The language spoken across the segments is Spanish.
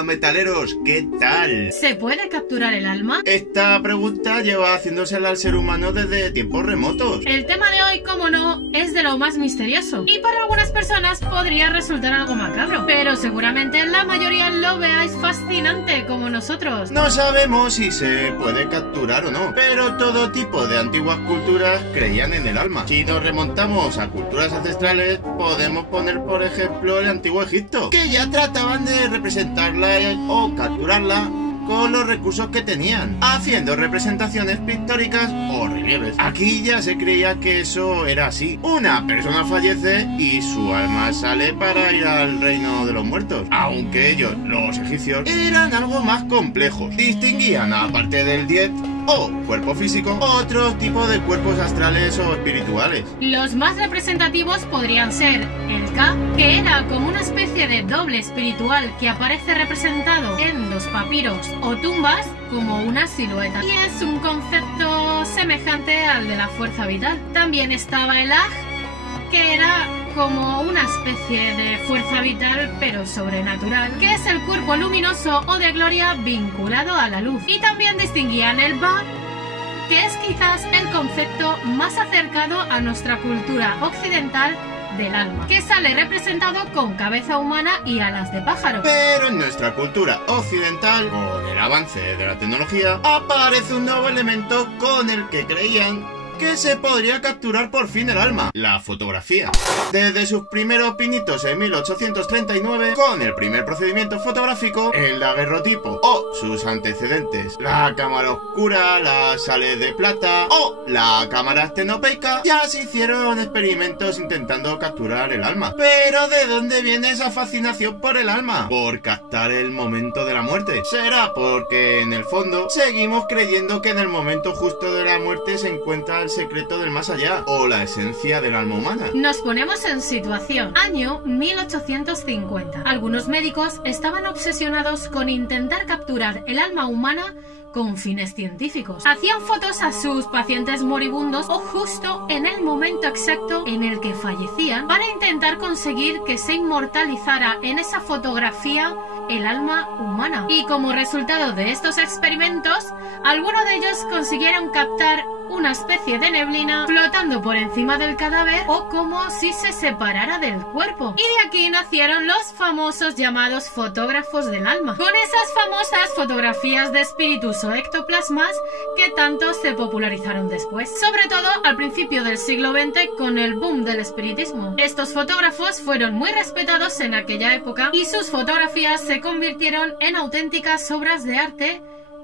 Hola metaleros, ¿qué tal? ¿Se puede capturar el alma? Esta pregunta lleva haciéndosela al ser humano desde tiempos remotos. El tema de hoy, como no, es de lo más misterioso y para algunas personas podría resultar algo macabro, pero seguramente la mayoría lo veáis fascinante como nosotros. No sabemos si se puede capturar o no, pero todo tipo de antiguas culturas creían en el alma. Si nos remontamos a culturas ancestrales, podemos poner por ejemplo el antiguo Egipto, que ya trataban de representarla o capturarla con los recursos que tenían, haciendo representaciones pictóricas o relieves. Aquí ya se creía que eso era así. Una persona fallece y su alma sale para ir al reino de los muertos, aunque ellos, los egipcios, eran algo más complejos. Distinguían, aparte del diet o cuerpo físico, otros tipos de cuerpos astrales o espirituales. Los más representativos podrían ser el Ka, que era como una especie de doble espiritual que aparece representado en los papiros o tumbas como una silueta, y es un concepto semejante al de la fuerza vital. También estaba el Aj, que era como una especie de fuerza vital pero sobrenatural, que es el cuerpo luminoso o de gloria vinculado a la luz. Y también distinguían el Ba, que es quizás el concepto más acercado a nuestra cultura occidental del alma, que sale representado con cabeza humana y alas de pájaro. Pero en nuestra cultura occidental, con el avance de la tecnología, aparece un nuevo elemento con el que creían que se podría capturar por fin el alma: la fotografía. Desde sus primeros pinitos en 1839, con el primer procedimiento fotográfico, el daguerrotipo o sus antecedentes, la cámara oscura, las sales de plata o la cámara estenopeica, ya se hicieron experimentos intentando capturar el alma. Pero ¿de dónde viene esa fascinación por el alma? ¿Por captar el momento de la muerte? ¿Será porque en el fondo seguimos creyendo que en el momento justo de la muerte se encuentra el secreto del más allá o la esencia del alma humana? Nos ponemos en situación. Año 1850. Algunos médicos estaban obsesionados con intentar capturar el alma humana con fines científicos. Hacían fotos a sus pacientes moribundos o justo en el momento exacto en el que fallecían para intentar conseguir que se inmortalizara en esa fotografía el alma humana. Y como resultado de estos experimentos, algunos de ellos consiguieron captar una especie de neblina flotando por encima del cadáver o como si se separara del cuerpo. Y de aquí nacieron los famosos llamados fotógrafos del alma, con esas famosas fotografías de espíritus o ectoplasmas que tanto se popularizaron después, sobre todo al principio del siglo XX con el boom del espiritismo. Estos fotógrafos fueron muy respetados en aquella época y sus fotografías se convirtieron en auténticas obras de arte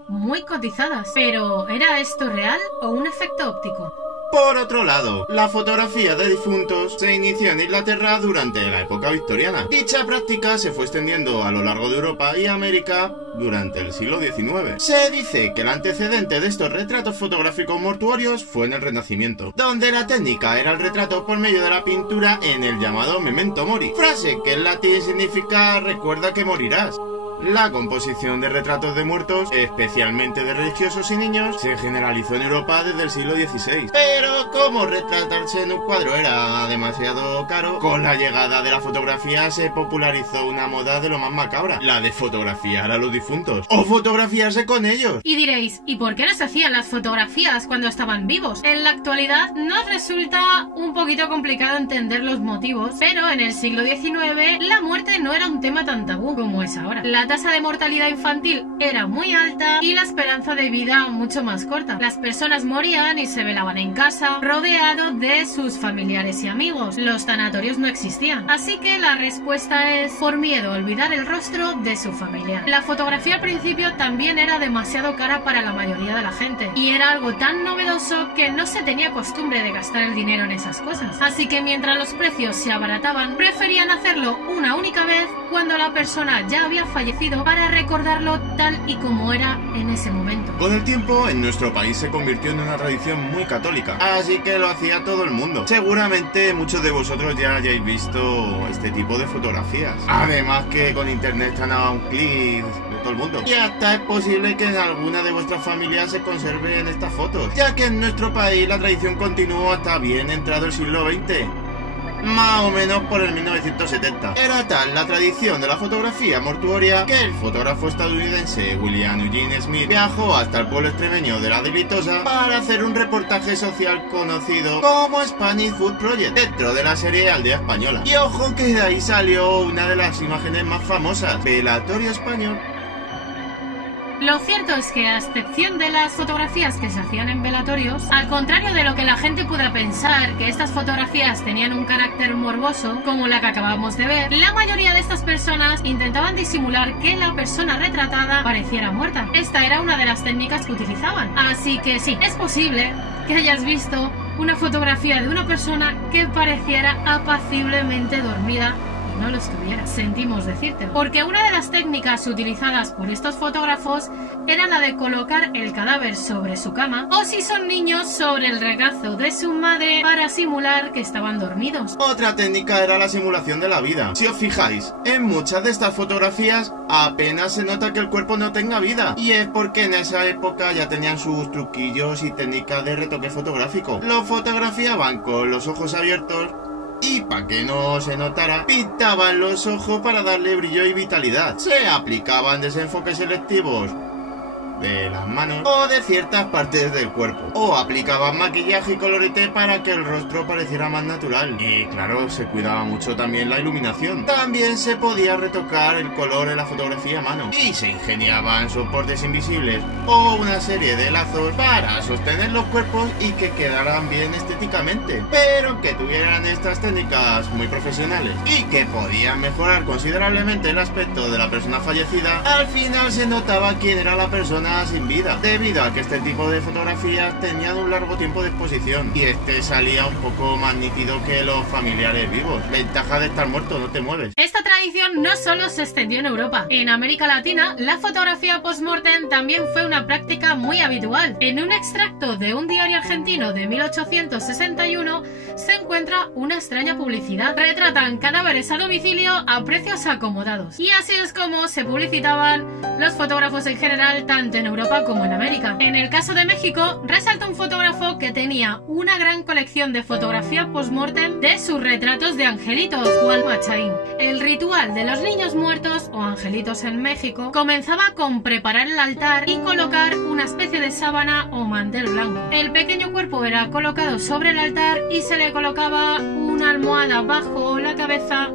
muy cotizadas. Pero ¿era esto real o un efecto óptico? Por otro lado, la fotografía de difuntos se inició en Inglaterra durante la época victoriana. Dicha práctica se fue extendiendo a lo largo de Europa y América durante el siglo XIX. Se dice que el antecedente de estos retratos fotográficos mortuorios fue en el Renacimiento, donde la técnica era el retrato por medio de la pintura en el llamado memento mori, frase que en latín significa recuerda que morirás. La composición de retratos de muertos, especialmente de religiosos y niños, se generalizó en Europa desde el siglo XVI. Pero como retratarse en un cuadro era demasiado caro, con la llegada de la fotografía se popularizó una moda de lo más macabra: la de fotografiar a los difuntos o fotografiarse con ellos. Y diréis, ¿y por qué no se hacían las fotografías cuando estaban vivos? En la actualidad nos resulta un poquito complicado entender los motivos, pero en el siglo XIX la muerte no era un tema tan tabú como es ahora. La tasa de mortalidad infantil era muy alta y la esperanza de vida mucho más corta. Las personas morían y se velaban en casa, rodeado de sus familiares y amigos. Los tanatorios no existían, así que la respuesta es por miedo a olvidar el rostro de su familia. La fotografía al principio también era demasiado cara para la mayoría de la gente y era algo tan novedoso que no se tenía costumbre de gastar el dinero en esas cosas. Así que mientras los precios se abarataban, preferían hacerlo una única vez cuando la persona ya había fallecido para recordarlo tal y como era en ese momento. Con el tiempo, en nuestro país se convirtió en una tradición muy católica, así que lo hacía todo el mundo. Seguramente muchos de vosotros ya hayáis visto este tipo de fotografías. Además que con internet están a un clic de todo el mundo. Y hasta es posible que en alguna de vuestras familias se conserven estas fotos, ya que en nuestro país la tradición continuó hasta bien entrado el siglo XX. más o menos por el 1970. Era tal la tradición de la fotografía mortuoria que el fotógrafo estadounidense William Eugene Smith viajó hasta el pueblo extremeño de La Dilitosa para hacer un reportaje social conocido como Spanish Food Project dentro de la serie Aldea Española. Y ojo que de ahí salió una de las imágenes más famosas, velatorio español. Lo cierto es que, a excepción de las fotografías que se hacían en velatorios, al contrario de lo que la gente pueda pensar, que estas fotografías tenían un carácter morboso, como la que acabamos de ver, la mayoría de estas personas intentaban disimular que la persona retratada pareciera muerta. Esta era una de las técnicas que utilizaban. Así que sí, es posible que hayas visto una fotografía de una persona que pareciera apaciblemente dormida. No lo estuviera, sentimos decírtelo. Porque una de las técnicas utilizadas por estos fotógrafos era la de colocar el cadáver sobre su cama, o si son niños, sobre el regazo de su madre para simular que estaban dormidos. Otra técnica era la simulación de la vida. Si os fijáis, en muchas de estas fotografías apenas se nota que el cuerpo no tenga vida, y es porque en esa época ya tenían sus truquillos y técnicas de retoque fotográfico. Lo fotografiaban con los ojos abiertos y para que no se notara, pintaban los ojos para darle brillo y vitalidad. Se aplicaban desenfoques selectivos de las manos o de ciertas partes del cuerpo, o aplicaban maquillaje y colorete para que el rostro pareciera más natural. Y claro, se cuidaba mucho también la iluminación. También se podía retocar el color en la fotografía a mano, y se ingeniaban soportes invisibles o una serie de lazos para sostener los cuerpos y que quedaran bien estéticamente, pero que tuvieran estas técnicas muy profesionales y que podían mejorar considerablemente el aspecto de la persona fallecida. Al final se notaba quién era la persona sin vida, debido a que este tipo de fotografías tenían un largo tiempo de exposición y este salía un poco más nítido que los familiares vivos. Ventaja de estar muerto, no te mueves. Esta tradición no solo se extendió en Europa. En América Latina, la fotografía post-mortem también fue una práctica muy habitual. En un extracto de un diario argentino de 1861 se encuentra una extraña publicidad. Retratan cadáveres a domicilio a precios acomodados. Y así es como se publicitaban los fotógrafos en general, tanto en Europa como en América. En el caso de México, resalta un fotógrafo que tenía una gran colección de fotografía post-mortem de sus retratos de angelitos, Juan Machain. El ritual de los niños muertos, o angelitos en México, comenzaba con preparar el altar y colocar una especie de sábana o mantel blanco. El pequeño cuerpo era colocado sobre el altar y se le colocaba una almohada bajo la cabeza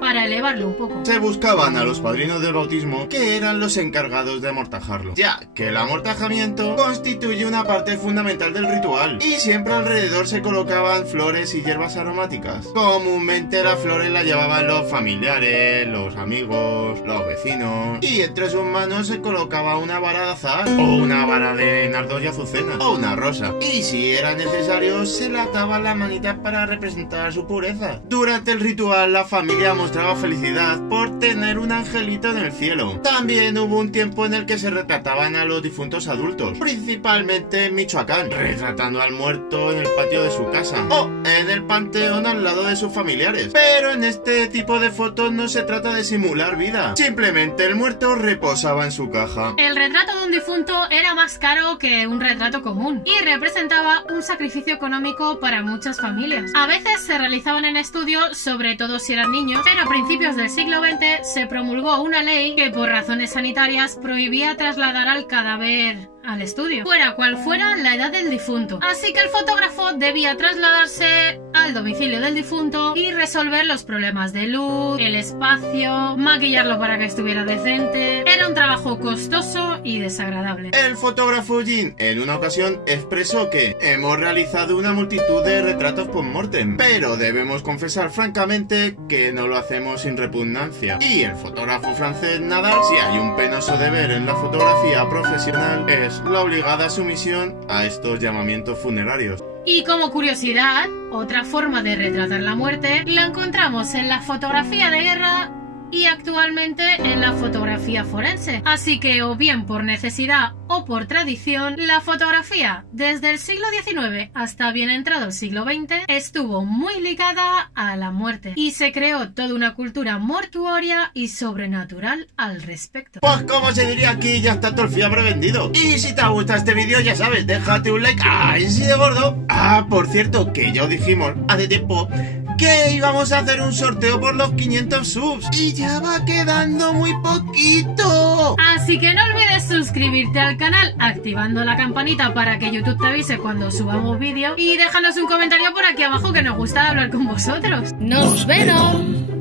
para elevarlo un poco. Se buscaban a los padrinos del bautismo, que eran los encargados de amortajarlo, ya que el amortajamiento constituye una parte fundamental del ritual, y siempre alrededor se colocaban flores y hierbas aromáticas. Comúnmente las flores las llevaban los familiares, los amigos, los vecinos, y entre sus manos se colocaba una vara de azahar, o una vara de nardos y azucena, o una rosa, y si era necesario se le ataban las manitas para representar su pureza. Durante el ritual la familia mostraba felicidad por tener un angelito en el cielo. También hubo un tiempo en el que se retrataban a los difuntos adultos, principalmente en Michoacán, retratando al muerto en el patio de su casa o en el panteón al lado de sus familiares. Pero en este tipo de fotos no se trata de simular vida, simplemente el muerto reposaba en su caja. El retrato de un difunto era más caro que un retrato común y representaba un sacrificio económico para muchas familias. A veces se realizaban en estudio, sobre todo si eran niños, pero a principios del siglo XX se promulgó una ley que por razones sanitarias prohibía trasladar al cadáver al estudio, fuera cual fuera la edad del difunto. Así que el fotógrafo debía trasladarse al domicilio del difunto y resolver los problemas de luz, el espacio, maquillarlo para que estuviera decente. Era un trabajo costoso y desagradable. El fotógrafo Jean en una ocasión expresó que hemos realizado una multitud de retratos post-mortem, pero debemos confesar francamente que no lo hacemos sin repugnancia. Y el fotógrafo francés Nadal, si hay un penoso deber en la fotografía profesional, es la obligada sumisión a estos llamamientos funerarios. Y como curiosidad, otra forma de retratar la muerte la encontramos en la fotografía de guerra y actualmente en la fotografía forense. Así que, o bien por necesidad o por tradición, la fotografía desde el siglo XIX hasta bien entrado el siglo XX estuvo muy ligada a la muerte y se creó toda una cultura mortuoria y sobrenatural al respecto. Pues como se diría aquí, ya está todo el fiambre vendido. Y si te gusta este vídeo, ya sabes, déjate un like. ¡Ay, sí de gordo! Ah, por cierto, que ya os dijimos hace tiempo que íbamos a hacer un sorteo por los 500 subs y ya va quedando muy poquito. Así que no olvides suscribirte al canal activando la campanita para que YouTube te avise cuando subamos vídeo y déjanos un comentario por aquí abajo que nos gusta hablar con vosotros. ¡Nos vemos!